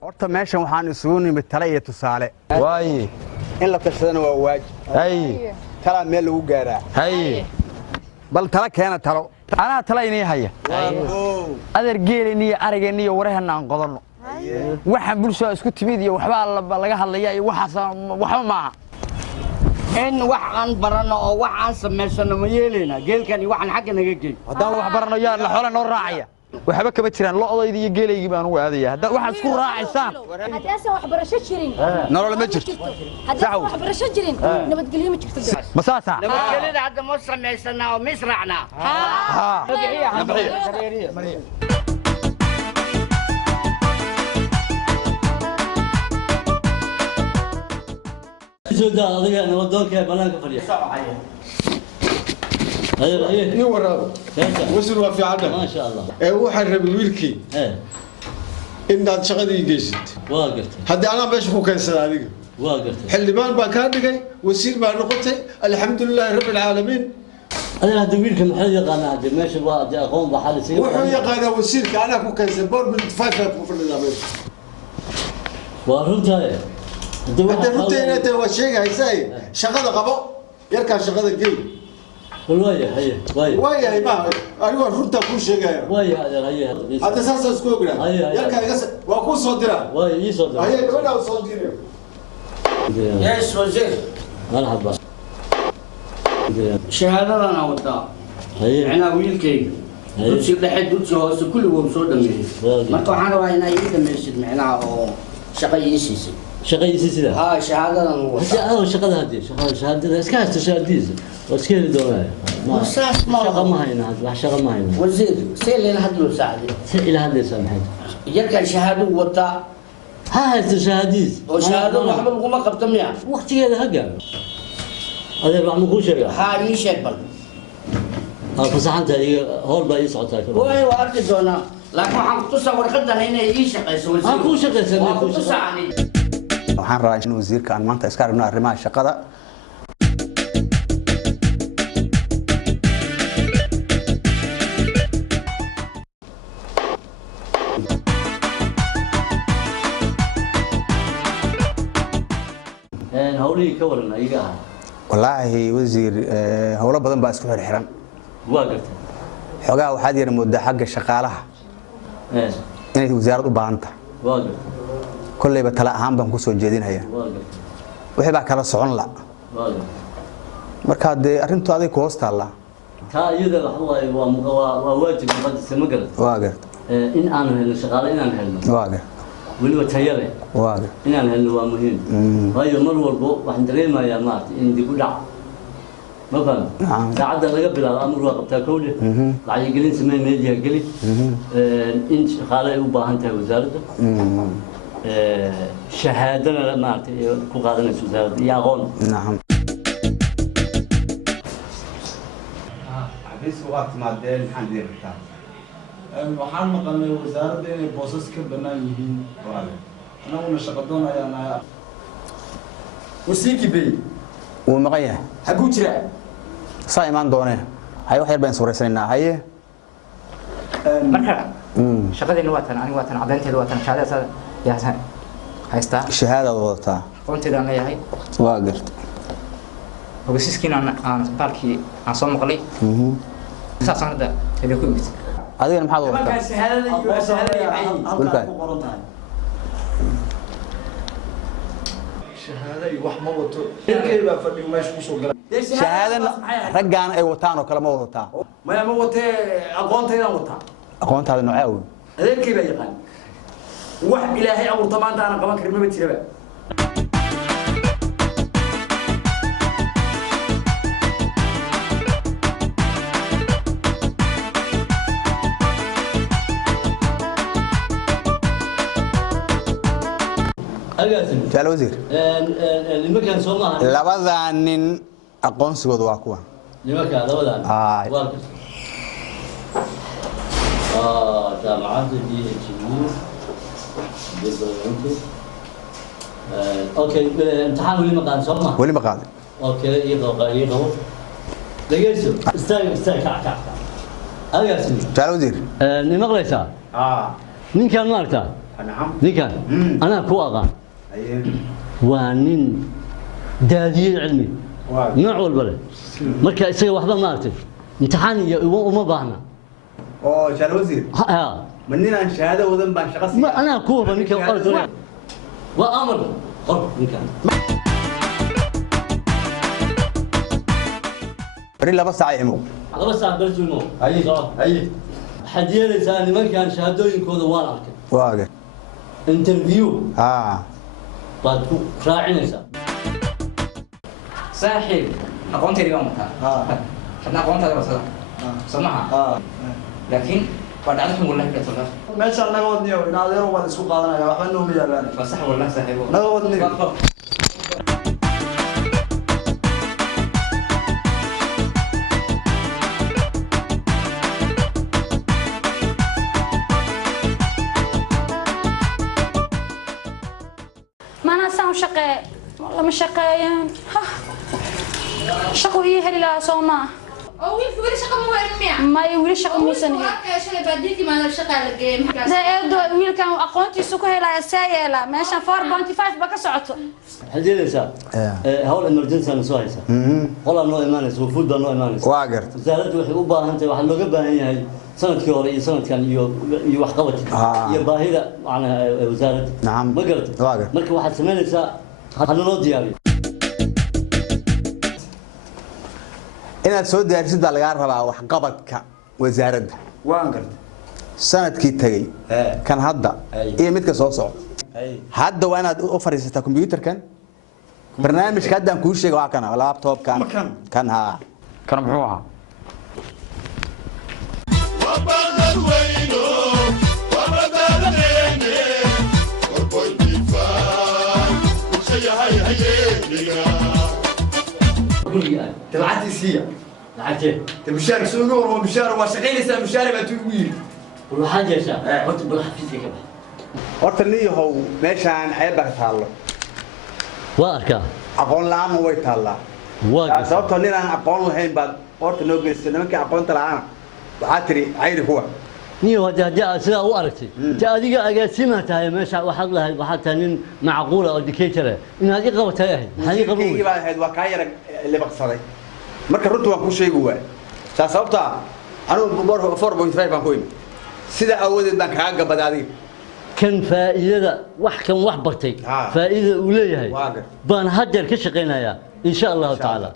horta meeshan waxaan isugu nimid tala iyo tusaale waaye in la tashadana waa waajib hay tala meel lagu gaaraa hay bal tala keena talo anaa tala inay haya adeer geeleniyo arageniyo warahana aan qodano waxaan bulshada isku timid iyo waxba laga hadlaya iyo waxaas waxba maaha in wax aan barano oo wax aan sameysano ma yeelina geelkani waxaan xagga naga geey haddaan wax barano yaa la xoolo noo raacaya waxba kama jiraan lo'odayda iyo geelaygii baan ugu aadaya hadda waxaad isku raacaysaan haddaasa wax barasho jirin nolol ma jirto haddaasa wax barasho jirin nabadgelyo ma jirto ma saasa nabadgelyada hadda ma sameysana oo misraacna جودا adiga nabadoonka banaanka fadhiya iyo waraabo wasil waa fiican ma sha Allah waxaan rabay wiilkii inaad shaqadii geysid waa gartay hadda ana meesha ku keensaday adiga waa gartay xildhibaan baa ka dhigay wasiir baa noqotay alxamdulillah rabbil alamin adiga hadda wiilka maxay yaqaanaa hadda meesha waa aqoon baa xal isii wuxuu yaqaanaa wasiirka ana ku keensaday board min 5 ku fadhiyaa meesha waa runtahay hadda runteena waa sheegaysaa shaqada qabo yarka shaqada geey والوايه هي وايه وايه ما انا runta ku sheegaya وايه هي hadda saas isku ogaa yarka iga waa ku soo diraa وايه ii soo diraa هي gabadha soo diray yes wasiir مرحبا shahaadadana wada ana wiilkayga dugsi dhexe dugsi hoose kulli wuu soo dhameeyay marka waxaan rabaa inay ii dhameeysid macnaha oo shaqaysiisay shaqaysiisay sida ها شهادة أنا شقة هذه شهادة إسكاست شهادة وسكيل دوما ما شقة ما هينا هذا شقة ما هينا وزير سيل لنا هذا المساعدة إلى هذا سامحني يركن شهادة وطا ها الشهادة وشهادة محمد قوم قبتميا وقت هذا هجا هذا بعمل كل شيء ها يشهد بل فصحنت هذه هول باي صوتك هو وارد دونا لكن عم تصور خدنا هنا يشق يسوي ها كل شيء يسوي كل شيء waxaan rabaa in wasiirka aan maanta iska aragno arrimaha shaqada hawlihii ka waran ayaga ah wallaahi wasiir hawlo badan baa isku xirxiran waa gartay xogaa waxaad yar moodaa xagga shaqaalaha inay wasaaraddu u baahan tahay waa gartay kollayba tala ahaan baan ku soo jeedinaya wixii baa kala socon la marka dee arrintu aday ku hoos taala taa iyada waa waajib muqaddas ma garad waa garad in aan helno shaqaale in aan helno waa garad weliba tayale waa garad in aan helno waa muhiim waayo mar walbo waxaan dareemayaa maarta in dib u dhac ma faham saacadda laga bilaabo amar waa qabtaa kowle wacyigelin samee meediya geli in shaqaale ay u baahan tahay wasaaradda شهادنا ما كقادنا سوزاد يا غون نعم حبيس وقت ما دين حندير بتاع waxaan maqalnay wasaaradda inay boosas ka banaan yihiin anaguna shaqadoona ayaan wasiirkii bay wuu maqan yahay xaguu jira saa imaan doonee hay wax yar baan suuraysanaa haye marka shaqadeena waa tan aniga waa tan cadeynteeda waa tan shahaadada يا هايستا شهادة وضعتها قلت إذا أنا هاي واقرت وبسيسكين أنا باركي عن صوم قلي ساس أنا ده اللي يكون بس هذه أنا محاضر وضعتها شهادة وحمة وتو كيف فدي ما يشوفوا قلا شهادة رجعنا أي وطان وكلام وضعتها ما وت أقونت هنا وطان أقونت هذا نوعه هذا كيف يقال wax ilaahay abuur tamaanta aan qaban karin ma jiraba جال وزير المكان سوما لبدا nin aqoonsigooda waa kuwan المكان لبدا جامعات دي اوكي امتحان ولي مقام صوما weli ma qaadin اوكي يقو دقيقتو استاي كع هذا اسمي jaal wasiir نمغليسا نين كان مارتا نعم نين كان انا كو اقان ايه وانين دادي علمي نوع والبلد marka isaga waxba ma artay imtixaan iyo uma baahna oo jaal wasiir ha ma ninaan shahaado wadan baan shaqo ما انا كوبا ninka qorto وامر قرب ninka bari 2 saac imo laba saac barjumo ay xadiyada nimankan shahaadooyinkooda waa arkay waaga interview baad ku raacinaysa saaxiib aqoonteedii baan wataa hadna aqoontaada wasada samaha laakiin waa dhacdo xun wallahi ka tola meeshaan naga wadniyo in adeero waan isku qaadanaya waxba nooma yaalaan fasax wallahi saaxiib naga wadniyo ما سام شقة والله مش شقيان شقوا إيه هلي لا سوما ويلي شقة مو علمية ما يولي شقة مو سنة شغل بديتي ما أنا شقة الجيم زي إيه ويل كان أقونتي سكوا هلا سايلة ماشان 4.5 بقى سعته حديثا هول emergency أنا سويسا والله نوع إيمانس وفود نوع إيمانس واقر وزارة وحي وباهنت وحن لو جبهن هي سنة كوري سنة كان يو وحقبت يباهيدا عن وزارة نعم ما قلت واقر مركب واحد سمينسا هنلو دياري inaad soo diyaarisid baa laga rabaa wax qabadka wasaaradda waan gartay sanadkii tagay kan hadda iyo midka soo socda hadda waa inaad u fariisataa computerkan barnaamijka hadda aan kuu sheegay waa kana laptop kan ha kan muxuu ahaa تبعتي سيا لعبتين تمشار سوق ورا مشار وشقيني سا مشار ما تقول والحاجة شا قلت بالحفيز كده horta niyahow meeshaan ceebba ka taallo واركا aqoon la'aan way taallaa sababtoo nin aan aqoon lahayn baad horta noo gelisay nimankii aqoonta la'aan waxaa tiri cayri kuwa نيو هذا سلا واركتي تأديك أجاسمها تاي مش واحد له وحتى نين معقولة أو ديكيتره إن هذه قوة تاي هذه قبول baa ahayd waa kaa yara la baqsaday marka runtu waan ku sheegi waay sababta anigu 4.5 baan ku yimid sida awoodeed baan kaaga gabaday adiga كان فائدة كان وحبرتي فائدة وليه بان هجر كشقينا يا إن شاء الله تعالى